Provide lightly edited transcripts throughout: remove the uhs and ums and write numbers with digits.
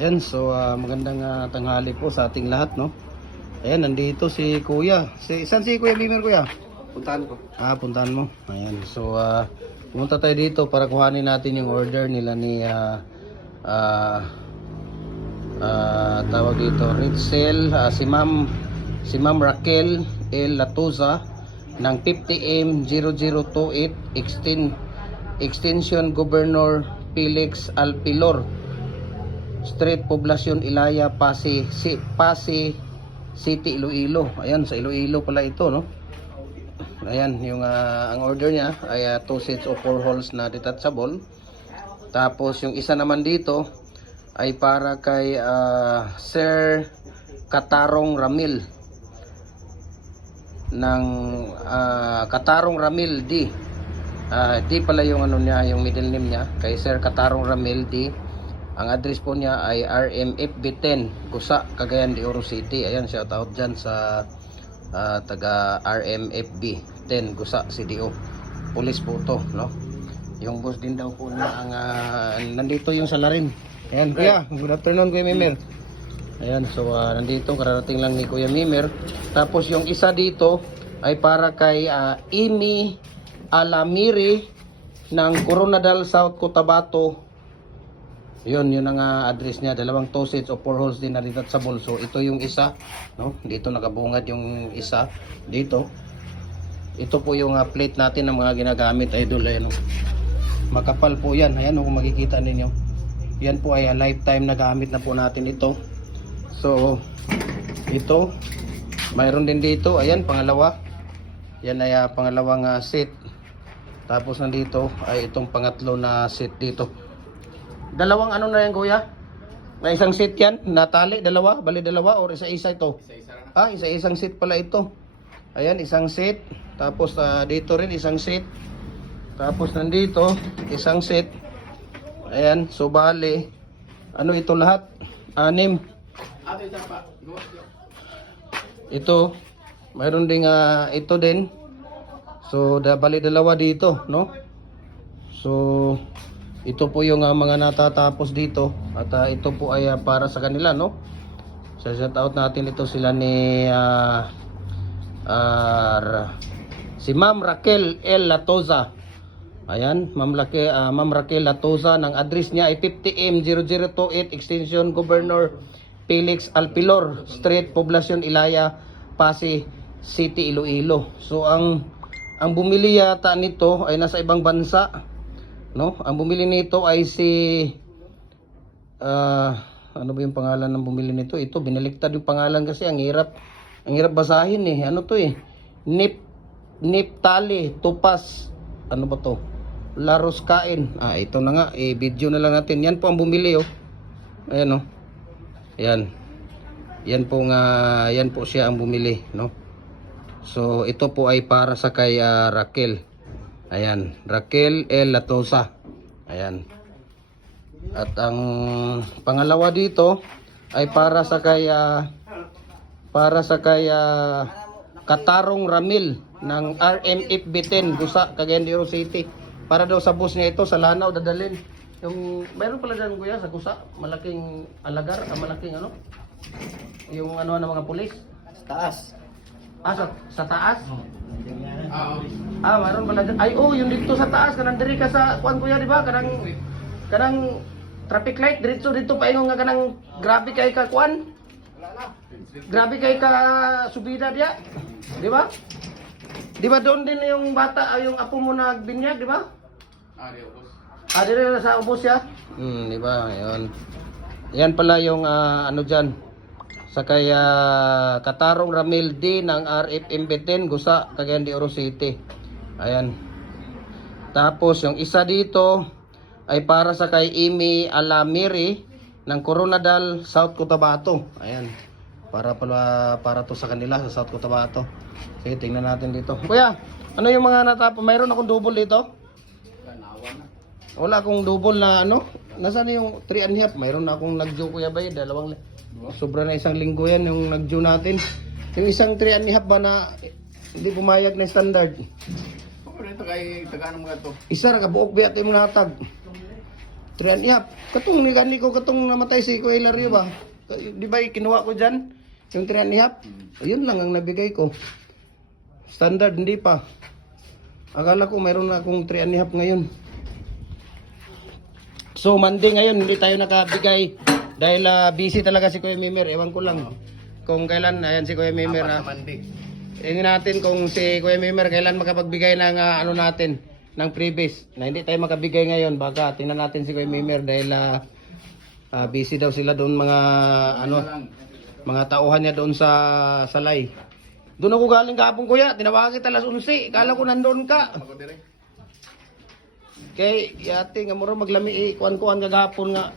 Ayan, so magandang tanghali po sa ating lahat, no? Ayan, nandito si Kuya. Saan si Kuya Bimer, Kuya? Puntahan ko. Puntahan mo. Ayan, so pumunta tayo dito para kuhanin natin yung order nila ni tawag dito, Ritzel, si Ma'am Raquel L. Latuza ng 50M0028 Extension Governor Felix Alpilor Street, Poblacion Ilaya, Pasig City, Iloilo. Ayan, sa Iloilo pala ito, no? Ayan, yung ang order niya ay 2 sets of 4 holes na detachable. Tapos yung isa naman dito ay para kay Sir Katarong Ramil ng Katarong Ramil D. D pala yung ano niya, yung middle name niya, kay Sir Katarong Ramil D. Ang address po niya ay RMFB 10, Gusa, Cagayan de Oro City. Ayan, shout out dyan sa taga RMFB 10, Gusa, CDO. Police po to, no? Yung boss din daw po niya ang nandito yung salarin. Ayan, Kuya, good afternoon, Kuya Mimer. Ayan, so nandito, kararating lang ni Kuya Mimer. Tapos yung isa dito ay para kay Amy Alamiri ng Coronadal, South Cotabato. Yun ang address niya. Dalawang 2 sets of 4 holes din na detachable. So ito yung isa, no? Dito nakabungad yung isa dito. Ito po yung plate natin ng mga ginagamit, idol. Ayan, no? Makapal po yan. Ayan, no, kung makikita ninyo. Yan po ay lifetime na gamit na po natin ito. So ito, mayroon din dito. Ayan, pangalawa. Yan ay pangalawang set. Tapos nandito ay itong pangatlo na set dito. Dalawang ano na yan, Kuya? Na isang set yan, natali, dalawa, bali dalawa, or isa-isa ito? Isa-isa lang. Isa-isang set pala ito. Ayan, isang set. Tapos dito rin isang set. Tapos nandito, isang set. Ayan, so bali, ano ito lahat? 6. Ito isa pa. Ito, mayroon ding ito din. So, bali dalawa dito, no? So, ito po yung mga natatapos dito. At ito po ay para sa kanila, no? So, shout out natin ito sila ni si Ma'am Raquel L. Latoza. Ayan, Ma'am Raquel Latoza. Ng address niya ay 50M0028 Extension Governor Felix Alpilor Street, Poblacion Ilaya, Pasig City, Iloilo. So ang bumili yata nito ay nasa ibang bansa, no? Ang bumili nito ay si ano ba yung pangalan ng bumili nito? Ito, binaliktad yung pangalan kasi ang hirap basahin eh. Ano to eh? Niptali Tupas. Ano ba to? Laros Kain. Ito na nga, video na lang natin. Yan po ang bumili, oh. Ayan, oh. Yan. Yan po siya ang bumili, no? So ito po ay para sa kay Raquel. Ayan, Raquel L. Latosa. Ayan. At ang pangalawa dito ay para sa kay Katarong Ramil ng RMFB 10, Gusa, Cagayan de Oro City. Para daw sa bus niya ito sa Lanao dadalhin. Yung mayroon pala dyan, Kuya, sa Gusa, malaking alagar, malaking ano? Yung ano ng mga pulis. Sa taas. Sa taas? Mayroon pala dyan. Ay, yung dito sa taas, kanang diri ka sa kuan, Kuya, di ba? Kanang traffic light, dito paingon nga kanang grabe kay ka kuan. Grabe kay ka subida diya. Di ba? Di ba doon din yung bata, yung apo mo nagbinyag, di ba? Dito na sa ubos ya. Di ba? Ayun. Yan pala yung ano diyan. Sa kay Katarong Ramil D ng RFMB 10, Gusa, Cagayan de Oro City. Ayan. Tapos yung isa dito ay para sa kay Amy Alamiri ng Coronadal, South Cotabato. Ayan. Para to sa kanila sa South Cotabato. Sige, tingnan natin dito. Kuya, ano yung mga natapos? Mayroon akong double dito? Wala akong double na ano. Nasaan yung 3.5? Mayroon na akong nag-due, Kuya Bay. Sobra na isang linggo yan yung nag-due natin. Yung isang 3.5 ba na hindi pumayag na standard? Ito kay tagaan mga to. Isa ra ka buok biya tayo mo natag. 3.5. Katong ni gani ko katong namatay si Kuya Hilario ba? Di ba kinuha ko diyan yung 3.5? Ayun lang ang nabigay ko. Standard hindi pa. Akala ko mayroon na akong 3.5 ngayon. So Monday ngayon hindi tayo nakabigay dahil busy talaga si Kuya Mimer. Ewan ko lang kung kailan. Ayan si Kuya Mimer. Tingnan natin kung si Kuya Mimer kailan makapagbigay ng ano natin ng freebies na hindi tayo makabigay ngayon. Baka tingnan natin si Kuya Mimer dahil busy daw sila doon mga ano mga tauhan niya doon sa Salay. Doon ako galing kahapon kuya, tinawagan kita alas 11. Kala ko nandoon ka. Kay yati nga muro maglami kuan-kuan kagahapon nga.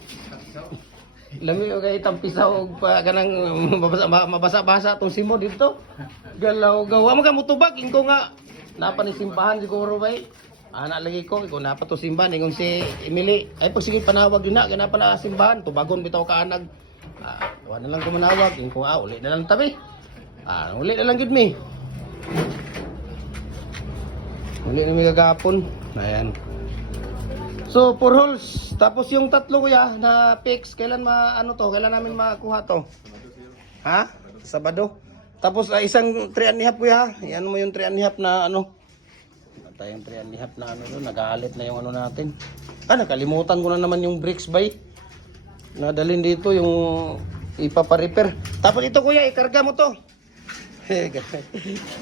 Lami o kay tampisaw og pa kanang mabasa-basa tong simo dito. Galaw gawa man ka mutubag ingko nga napa ni simbahan siguro bay. Ana lagi ko iko napa to simbahan ingon si Emily. Ay pag sige panawag yun na kaya napa na simbahan tubagon bitaw ka anag. Wala na lang ko manawag ingko uli na lang tabi. Uli na lang gid mi. Uli na mi kagahapon. Ayan. So, 4 holes. Tapos yung tatlo kuya na fix, kailan kailan namin makuha to? Ha? Sabado. Tapos isang 3.5 kuya. Yan mo yung 3.5 na ano. Tayong 3.5 na ano doon, nagalit na yung ano natin. Nakalimutan ko na naman yung brakes bay. Nadalhin dito yung ipapa-repair. Tapos ito kuya, ikarga mo to.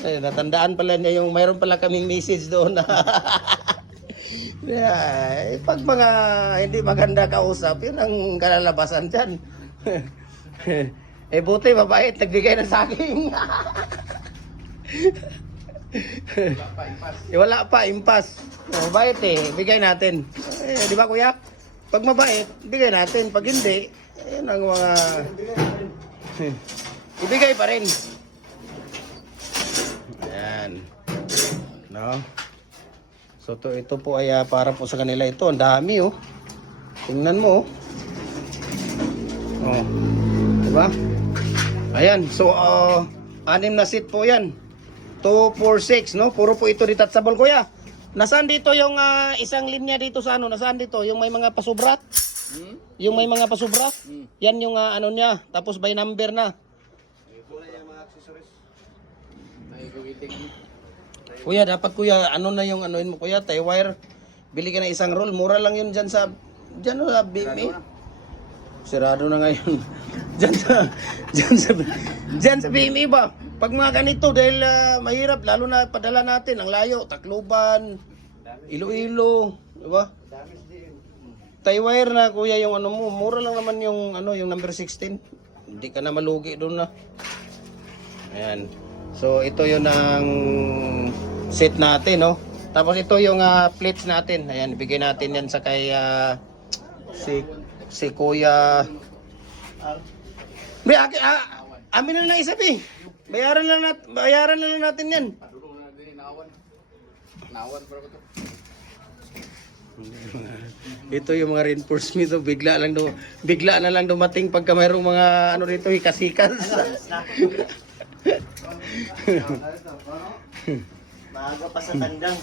Natandaan pala niya yung mayroon pala kaming message doon. Pag mga hindi maganda kausap, yun ang kalalabasan dyan. Buti, mabait, nagbigay ng saging. Wala pa, impas. Mabait bigay natin. Di ba kuya? Pag mabait, bigay natin. Pag hindi, yun ang mga... ibigay pa rin. Ayan. No? So ito po ay para po sa kanila ito. Ang dami oh. Tingnan mo oh. Oh. Diba? Ayan. So 6 na seat po yan. 2, 4, 6 no? Puro po ito detachable kuya. Nasaan dito yung isang linya dito sa ano? Nasaan dito? Yung may mga pasubra? Yung may mga pasubra? Yan yung ano niya. Tapos by number na. Kuya, dapat kuya, ano na yung anuin mo kuya, tie wire. Bili ka na isang roll, mura lang yun dyan sa BME. Sirado na ngayon. dyan sa BME ba? Pag mga ganito, dahil mahirap, lalo na padala natin, ang layo, Tacloban, Iloilo, diba? Tie wire na kuya yung ano mo, mura lang naman yung ano, yung number 16. Hindi ka na malugi doon na. Ayan. So ito yun ang set natin, no? Tapos ito yung plates natin. Ayan, ibigay natin yan sa kay si Kuya. Amin na lang isabi. Bayaran na lang natin yan. Ito yung mga reinforcement, bigla na lang dumating pagka mayroong mga ano dito hikas-hikas. Maaga pa sa tandang.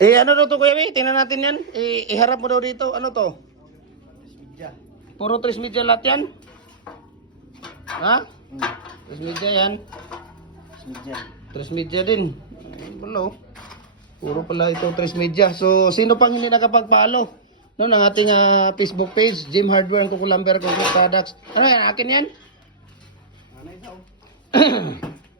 Ano daw to kuya May? Tingnan natin yan. Iharap mo daw dito. Ano to? Puro 3 media lahat yan? Ha? 3 media yan? 3 media din. Wala. Puro pala ito 3 media. So, sino pang hindi nakapag-follow? No, ng ating Facebook page, Jim Hardware and Kukulamber Concrete Products. Ano yan? Akin yan?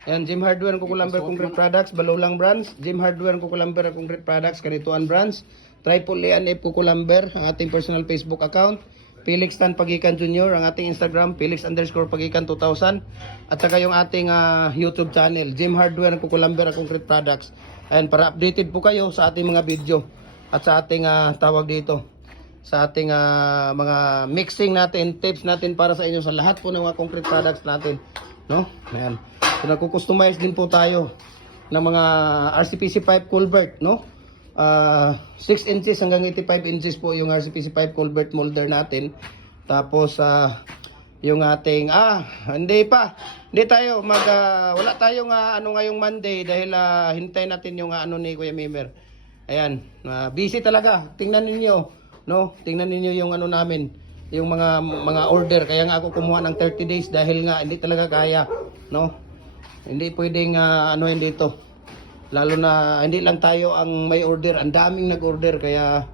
Yan, Jim Hardware and Kukulamber Concrete Products, Balulang Brands, Jim Hardware and Kukulamber Concrete Products, Kanituan Brands, Triple A&F Kukulamber, ang ating personal Facebook account, Felix Tan Pagikan Jr., ang ating Instagram, Felix_Pagikan 2000, at saka yung ating YouTube channel, Jim Hardware and Kukulamber Concrete Products. And para updated po kayo sa ating mga video at sa ating tawag dito, sa ating mga mixing natin, tips natin para sa inyo sa lahat po ng mga concrete products natin, no? Ayan. So nagko-customize din po tayo ng mga RCPC pipe culvert, no? 6 inches hanggang 85 inches po yung RCPC pipe culvert molder natin. Tapos yung ating hindi tayo wala tayong ano ngayong Monday dahil hintay natin yung ano ni Kuya Mimer. Ayan, busy talaga. Tingnan ninyo, no? Tingnan ninyo yung ano namin, yung mga order. Kaya nga ako kumuha ng 30 days dahil nga hindi talaga kaya, no? Hindi pwedeng anuhin dito. Lalo na hindi lang tayo ang may order, ang daming nag-order kaya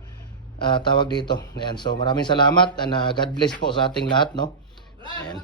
tawag dito. Ayan, so maraming salamat and God bless po sa ating lahat, no? Ayan.